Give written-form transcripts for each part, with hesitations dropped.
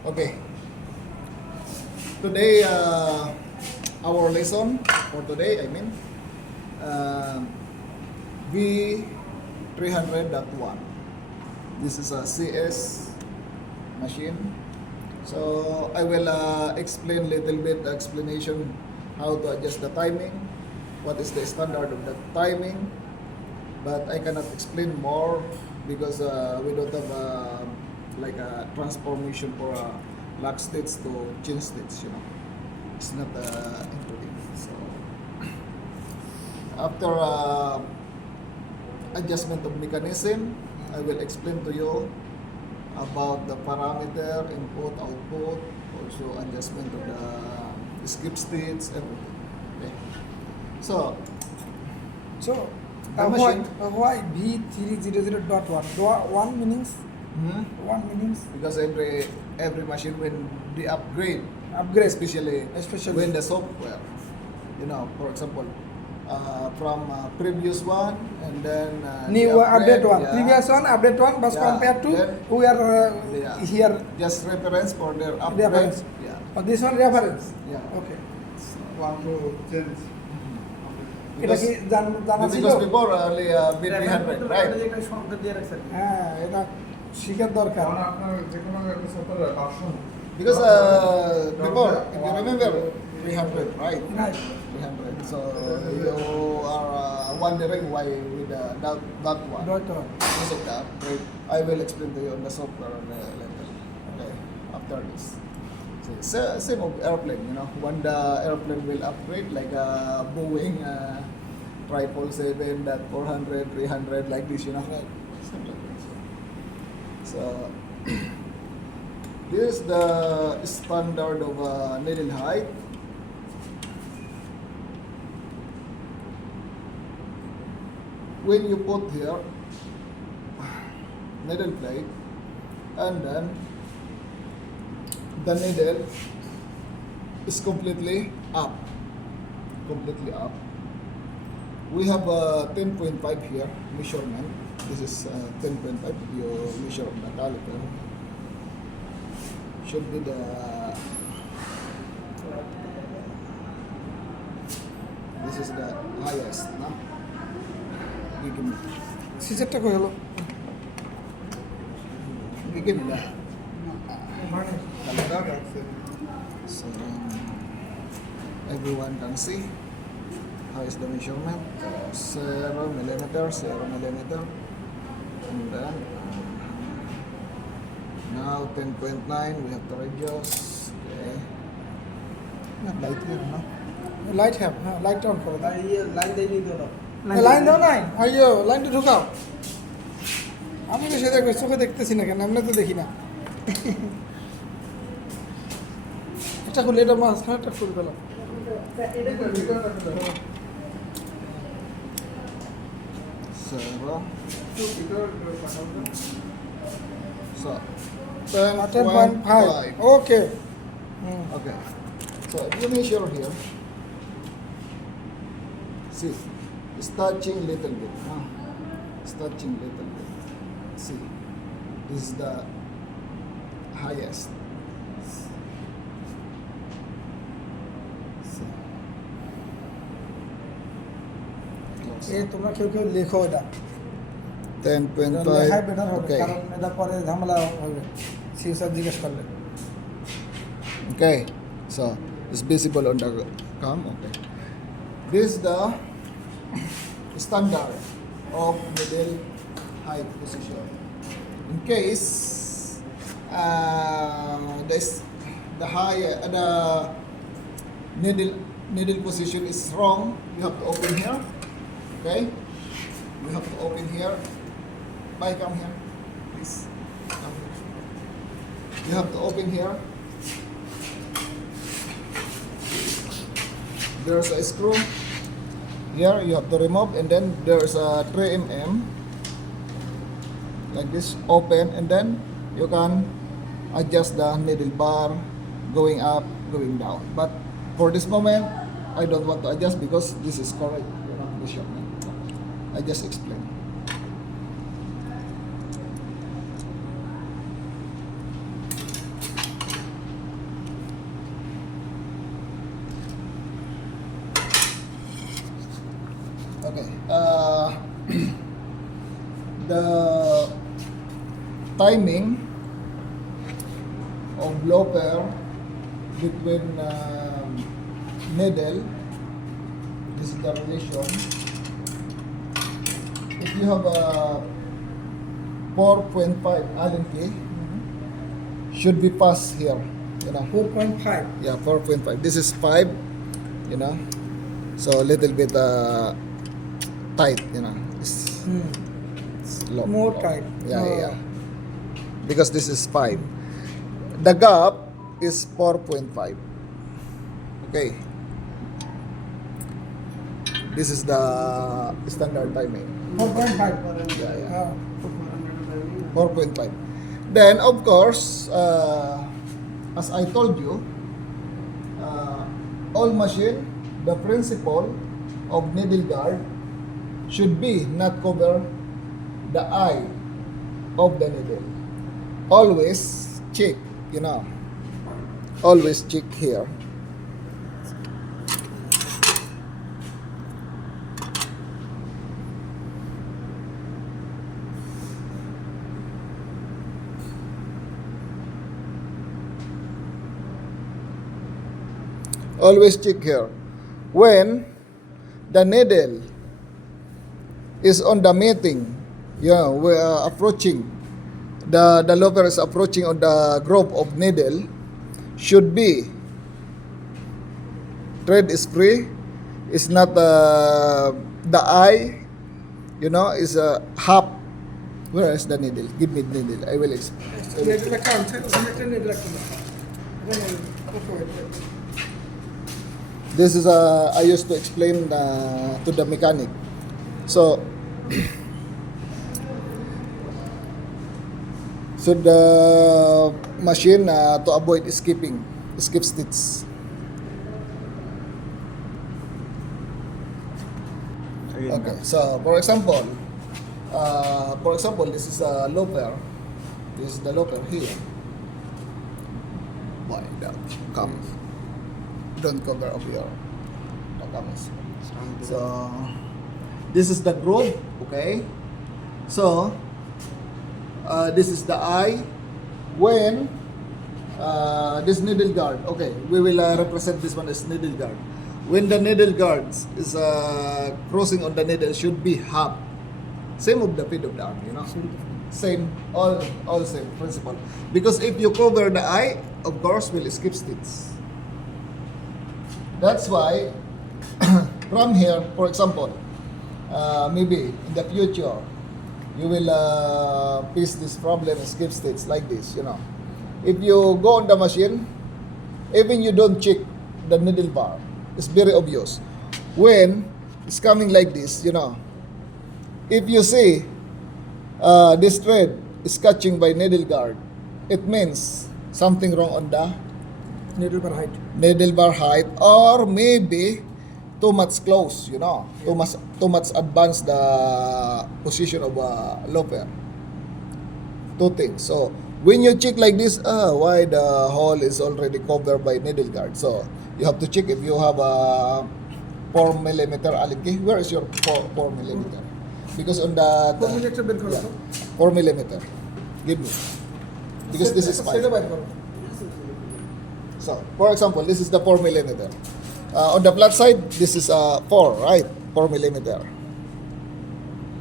Okay. Today, our lesson for today, uh, V300.1. This is a CS machine. So I will explain little bit the explanation how to adjust the timing, what is the standard of the timing, but I cannot explain more because we don't have like a transformation for lock states to change states, it's not including. So after adjustment of mechanism, I will explain to you about the parameter, input, output, also adjustment of the skip states, everything. Okay. So the machine. Why V300.1? One meanings? One meanings? Because every machine when they upgrade, especially when the software, for example, from previous one and then New the update one. yeah. Previous one, update one, but compared to Then we are here. just reference for their upgrade. Reference. Yeah. Oh, this one reference. Yeah. Okay. Want to change. এটা কি জানা ছিল? Because before only V300, right? হ্যাঁ, এটা শিখার দরকার। কারণ আপনার যে কোনো একটা software version Because before, if you remember, 300, right? Right. 300. So you are wondering why with that one. Dot one. Because of the upgrade, I will explain to you on the software later. Okay, after this. So, same of airplane, when the airplane will upgrade, like a Boeing 777, that 400, 300, like this, Right. Something like this. So, this is the standard of needle height. When you put here needle plate and then the needle is completely up. We have 10.5 here measurement. This is 10.5. You measure on the caliper. Should be the this is the highest, no? Give me. সিজারটা কই হলো? Give me that. Caliper. So everyone can see how is the measurement. 0 millimeter, 0 millimeter, and then now 10.9. We have to reduce. Okay. Not light here, no? Light হ্যাঁ, light on করো। Line দেয়নি তো না। Line দাও নাই? আইয়ো, লাইনটা ঢুকাও। আমি তো সেটা চোখে দেখতেছি না কেন? আমরা তো দেখি না। এটা খুলে এটা মাঝখানেটা খুলে পেলাম। Zero. So 10.5. Okay. Okay. So if you measure here, see, it's touching little bit. It's touching little bit. See, this is the highest. See. এ তোমরা কেউ লেখো এটা। 10.5. লেখাই বেটার হবে Okay. কারণ এটা পরে ঝামেলা হবে। সিস্টার জিজ্ঞেস করলে। Okay. So it's visible on the cam. Okay. This is the standard of middle height position. In case the needle position is wrong, you have to open here. Okay. You have to open here. Bye, come here, please. Come here. You have to open here. There's a screw here, you have to remove, and then there's a 3 mm like this, open, and then you can adjust the needle bar going up, going down. But for this moment, I don't want to adjust because this is correct measurement. I just explain. timing of loper between needle. This is the relation. If you have a 4.5 Allen key, should be passed here, you know. 4.5. Yeah, 4.5. This is 5, you know. So a little bit tight, you know. It's low. More tight. Yeah, yeah. Because this is 5. The gap is 4.5. Okay. This is the standard timing. 4.5. Yeah, yeah. 4.5. Then, of course, as I told you, all machine, the principle of needle guard should be not cover the eye of the needle. Always check, you know. Always check here. Always check here. When the needle is on the mating, we are approaching, the loper is approaching on the groove of needle, should be thread is free, is not the eye, is a half. Where is the needle? Give me the needle. I will explain. This is I used to explain to the mechanic. So the machine to avoid skip stitch. Okay. So for example, this is a loper. This is the loper here. Why that comes? Don't cover up your cameras. So this is the groove, okay? So this is the eye. When this needle guard, okay, we will represent this one as needle guard. When the needle guard is crossing on the needle, should be half. Same of the feet of the arm, Same, all same principle. Because if you cover the eye, of course, will skip stitch. That's why, from here, for example, maybe in the future, you will face this problem and skip stitch like this, If you go on the machine, even you don't check the needle bar, it's very obvious. When it's coming like this, if you see this thread is catching by needle guard, it means something wrong on the Needle bar height. needle bar height, or maybe too much close, too much advanced the position of a loper. Two things. So when you check like this, why the hole is already covered by needle guard? So you have to check if you have a 4mm Allen key. Where is your 4mm? Because on the 4mm. Give me. Because this is 5. So, for example, this is the 4mm. On the flat side, this is 4, right? 4mm.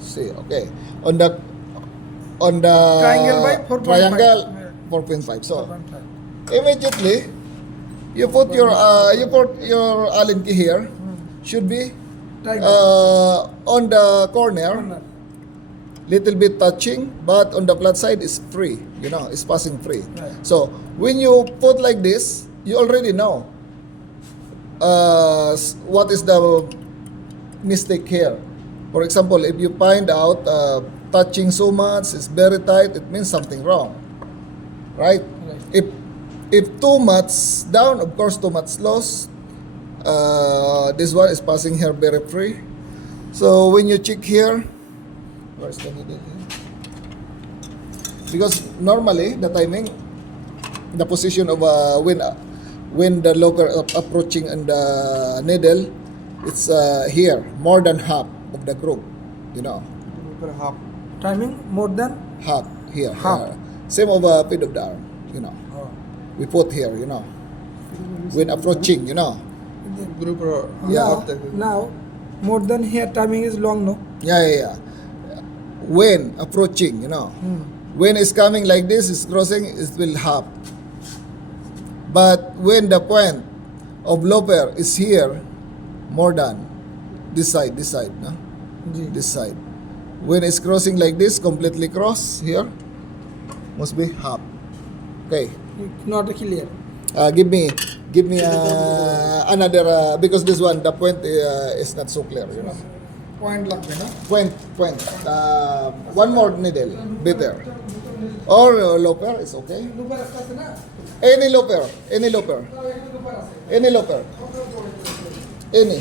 See, okay. On the Triangle by 4.5. triangle, 4.5. So, immediately, you put your Allen key here. Should be on the corner, little bit touching, but on the flat side is free. It's passing free. Right. So when you put like this, you already know what is the mistake here. For example, if you find out touching so much is very tight, it means something wrong, right? If too much down, of course, too much loss. This one is passing here very free. So when you check here, where's the needle here? Because normally the timing, the position of when the loper approaching and the needle, it's here more than half of the group, Timing more than half here. half. Same of feet of the arm, you know. Oh. We put here, you know. When approaching, you know. Group or Now, more than here timing is long, no? Yeah. When approaching, you know. When it's coming like this, it's crossing, it will hop. But when the point of loper is here, more than this side, no? Ji. This side. When it's crossing like this, completely cross here, must be hop. Okay. Not clear. Give me another because this one the point is not so clear, you know. Point লাগবে না? Point. One more needle, better. Or loper is okay. লুপার আছে না? Any loper. এখানে লুপার আছে। Any loper. Any.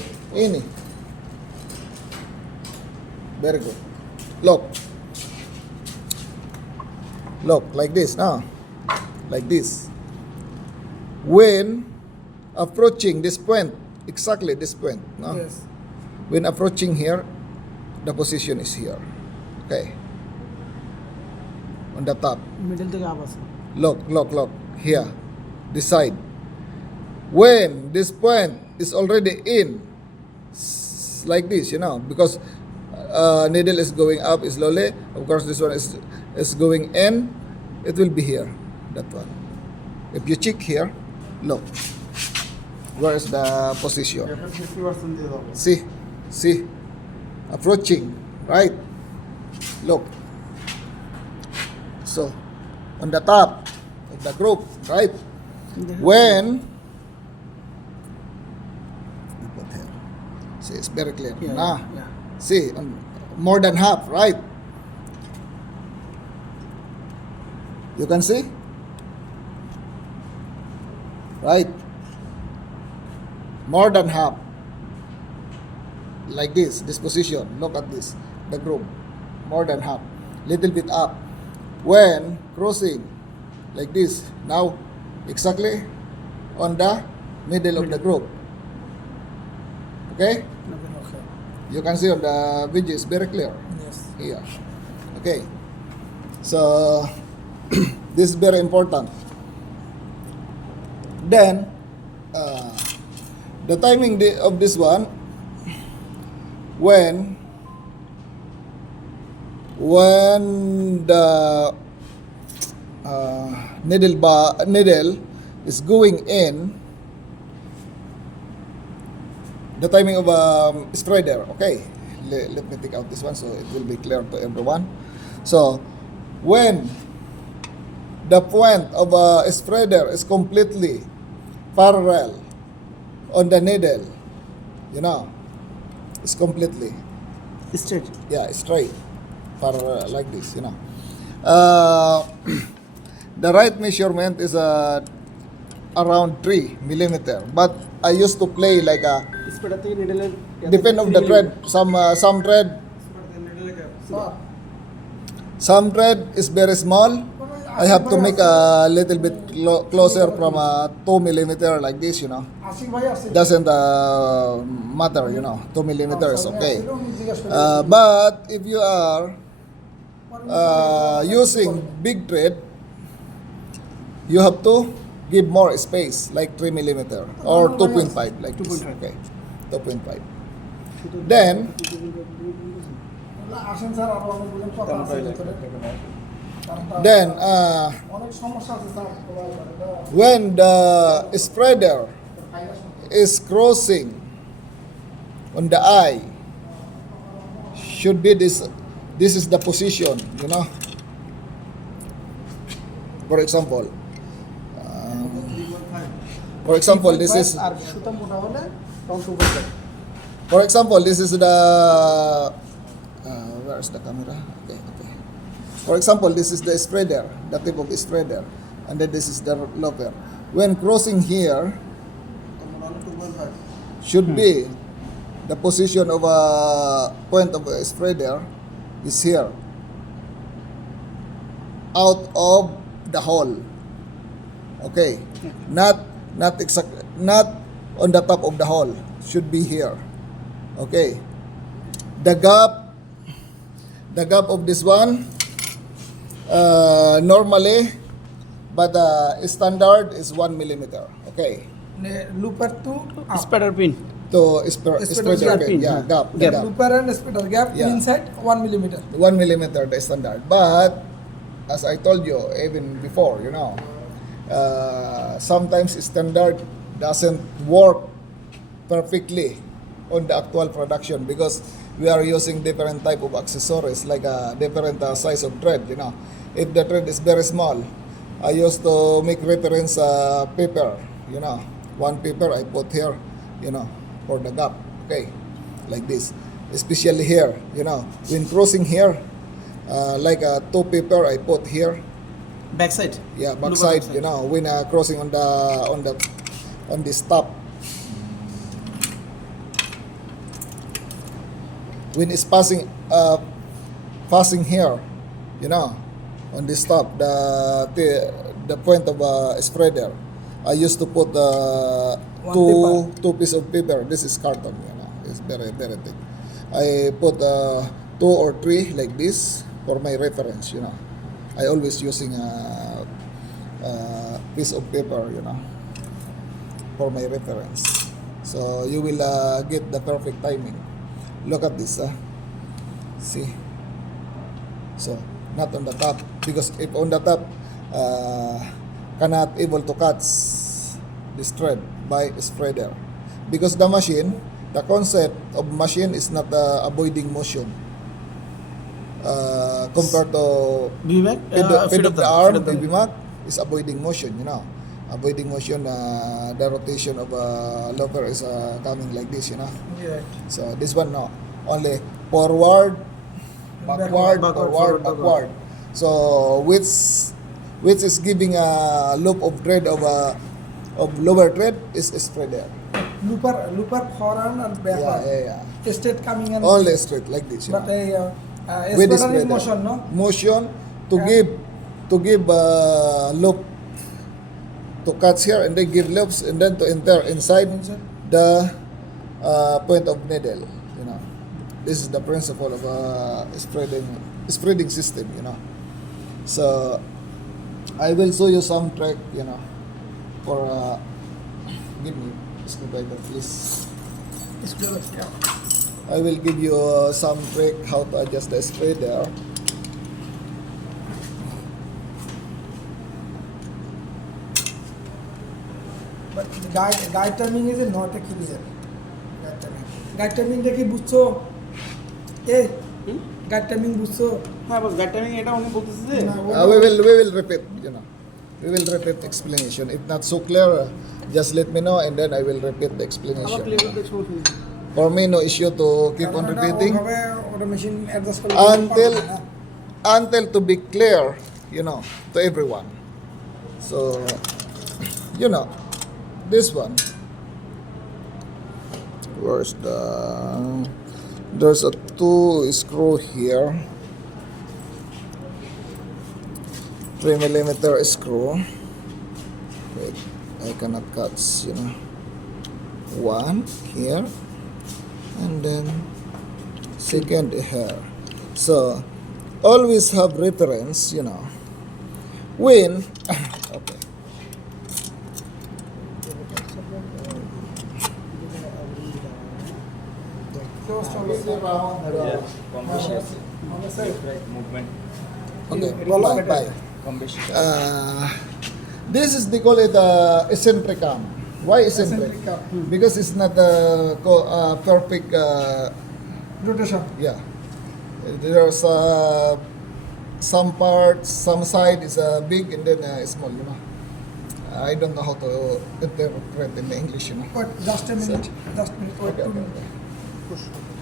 Very good. Look like this, now. Like this. When approaching this point, exactly this point, no? Yes. When approaching here, the position is here. Okay. On the top. Middle থেকে up আছে। Look. Here. This side. When this point is already in, like this, you know, because needle is going up slowly. Of course, this one is going in. It will be here. That one. If you check here, look. Where is the position? 50% দিয়ে দাও See, approaching, right? Look. So, on the top of the group, right? When you put here. See, it's very clear. Nah. Yeah. See, more than half, right? You can see? Right? More than half. Like this position. Look at this. The group. More than half. Little bit up. When crossing like this. Now, exactly on the middle of the group. Okay? Okay. You can see on the video, it's very clear. Yes. Here. Okay. So, this is very important. Then, the timing of this one, when the needle is going in, the timing of spreader. Okay, let me take out this one so it will be clear to everyone. So, when the point of a spreader is completely parallel on the needle, you know, it's completely Straight. straight, parallel like this, you know. The right measurement is around 3 millimeter, but I used to play like a স্পিডার থেকে নিডলের depend of the thread. Some thread is very small. I have to make a little bit closer from 2 millimeter like this, you know. Ashiq ভাই আছে Doesn't matter, you know. 2 millimeter is okay. But if you are using big thread, you have to give more space, like 3 millimeter or 2.5, like this. 2.5. Okay, 2.5. Then, আসেন sir আরো অনেক বলেন কথা আছে ভিতরে then অনেক সমস্যা আছে sir when the spreader is crossing on the eye, should be this. This is the position, you know. For example, this is. আর সুতা মোটা হলে তখন 2.5 For example, this is the. Where's the camera? Okay. For example, this is the spreader, the tip of the spreader, and then this is the loper. When crossing here, should be the position of a point of a spreader is here, out of the hole. Okay, not exact, not on the top of the hole. Should be here. Okay, the gap of this one normally, but standard is 1 millimeter. Okay. Looper to up. Spider pin. To Spreader spreader gap. pin, yeah, gap, the gap. Looper and spreader gap Yeah. inside 1 millimeter. 1 millimeter the standard. But as I told you even before, sometimes standard doesn't work perfectly on the actual production because we are using different type of accessories like a different size of thread. If the thread is very small, I used to make reference paper. One paper I put here, for the gap. Okay, like this. Especially here, when crossing here, like a two paper I put here. Backside. Yeah, backside, when crossing on this top. When it's passing here, on this top, the point of a spreader, I used to put two pieces of paper. This is carton, it's very very thick. I put 2 or 3 like this for my reference. I always using a piece of paper, for my reference. So you will get the perfect timing. Look at this, see. So not on the top because if on the top, cannot able to catch this thread by spreader because the concept of machine is not avoiding motion compared to ViBeMac. feed of the arm. ViBeMac is avoiding motion. Avoiding motion. The rotation of a lever is coming like this. Yeah. So this one no, only forward, backward, forward, backward. So which is giving a loop of thread of lower thread is spreader. Looper forward and backward. Yeah. Straight coming and Only straight like this. but With spreader spreader. is motion, no? Motion to Yeah. give loop to catch here and then give loops and then to enter inside the point of needle. This is the principle of spreading system. So I will show you some trick. For give me screwdriver, please. Yeah. I will give you some trick how to adjust the spreader. But the guide timing is not a clear. Guide timing দেখি বুঝছো guide timing বুঝছো হ্যাঁ বস guide timing এটা উনি বলতেছে যে We will repeat. We will repeat explanation. If not so clear, just let me know and then I will repeat the আবার explanation. Play করতে শুরু For me, no issue to keep on repeating ওটা machine adjust করে until to be clear, to everyone. So, this one. Where's there's a 2 screw here. 3 millimeter screw. Wait, I cannot cut, 1 here. And then second here. So always have reference, when okay. Okay, bye. This is they call it eccentric arm. Why eccentric? Eccentric arm. Because it's not perfect. rotation. Yeah, there's some parts, some side is big and then small. I don't know how to interpret in English. Wait, just a minute. Just a minute. Wait, Okay, 2 okay, minutes. okay.